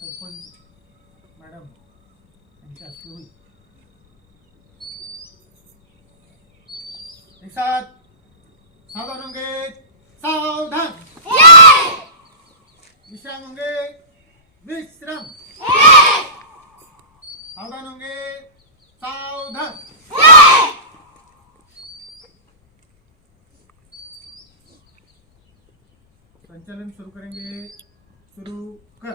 Sarpanch madam यांच्या हस्ते होईल. सावधान होंगे सावधान. विश्राम विश्राम. सावधान होंगे सावधान. संचालन शुरू करेंगे शुरू कर.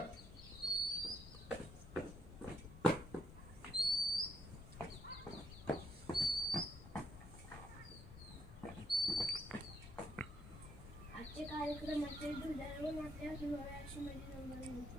Eu não tenho a dúvida. Eu dinheiro não vale muito.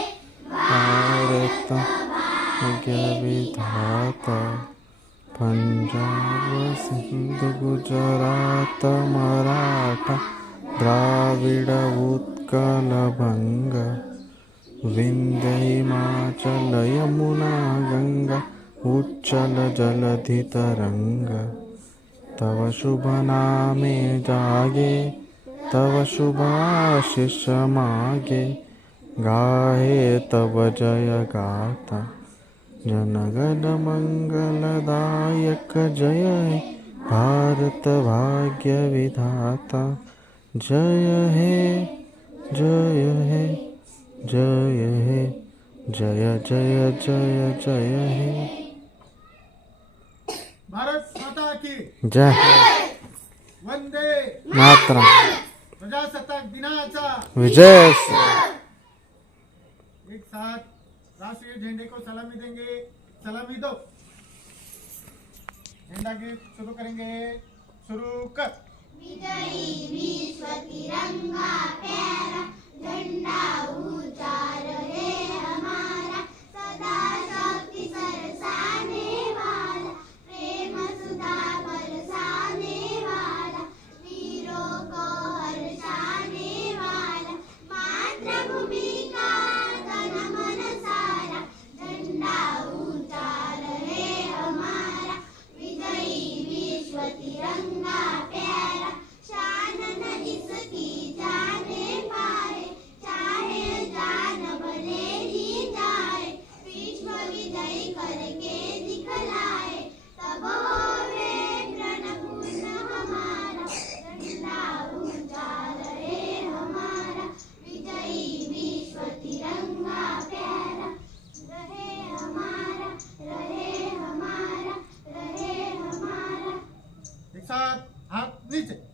Bharat विधाता पंजाब सिंध गुजरात मराठा द्राविड उत्कल भंग विंध्य हिमाचल यमुना गंगा उच्चल जलधि तरंग तव शुभ नामे जागे तव शुभाशिष मागे। गाहे तव जय गाथा जनगण मंगलदायक जय हे भारत भाग्य विधाता। जय हे जय हे जय हे जय जय जय जय हे। भारत माता की। जय। वंदे। मातरम। प्रजासत्ताक दिनाचा। विजय। साथ राष्ट्रीय झंडे को सलामी देंगे। सलामी दो। झंडा गीत शुरू करेंगे। शुरू कर। झंडा ऊँचा रहे हमारा। 3、2、て。